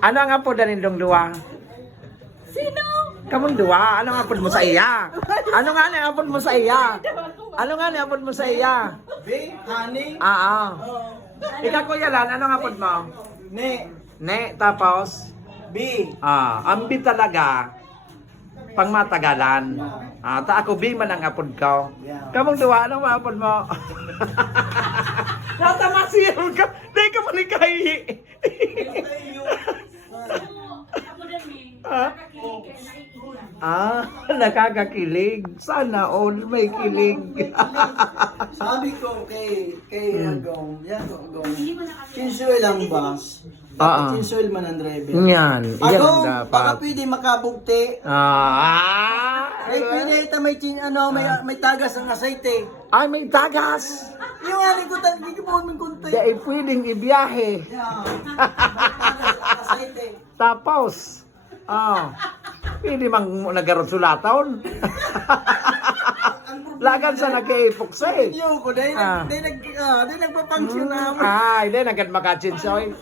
Ano ang apod na nindong duwa? Sino? Kamong duwa, ano ang apod mo sa iya? Ano nga ang apod mo sa iya? Ano nga ang apod mo sa iya? B, honey. Ikaw Kuya Lan, ano ang apod mo? Ne. Ne, tapos? B. Ang B talaga, pang matagalan. Ta ako B man ang apod ko. Kamong duwa, ano ang apod mo? Natamasiyan ka, di ka manikahi. Ako din eh. Ah? Nakakilig, naiiyak. Nakakakilig. Sana all may kilig. Sabi ko kay Agong, yan Agong. Hindi mo nakakilig. Kinsuel ang bus. Oo. Kinsuel man ang driver. Yan, yan Agong, ang baka dapat. pwede makabugti. Ay, pwede ito may may tagas ang aceite. Ay, may tagas. Yung ani ko tang gigibuon min kunti. Di ay pwedeng ibiyahe. Yeah. Tagas ang aceite. Tapos, pwede mang nagarot sulataon. Lagan sa nag-iipok sa eh. Yo ko dai nagpapangsyon na. Ay, hindi, nagad makachinsoy.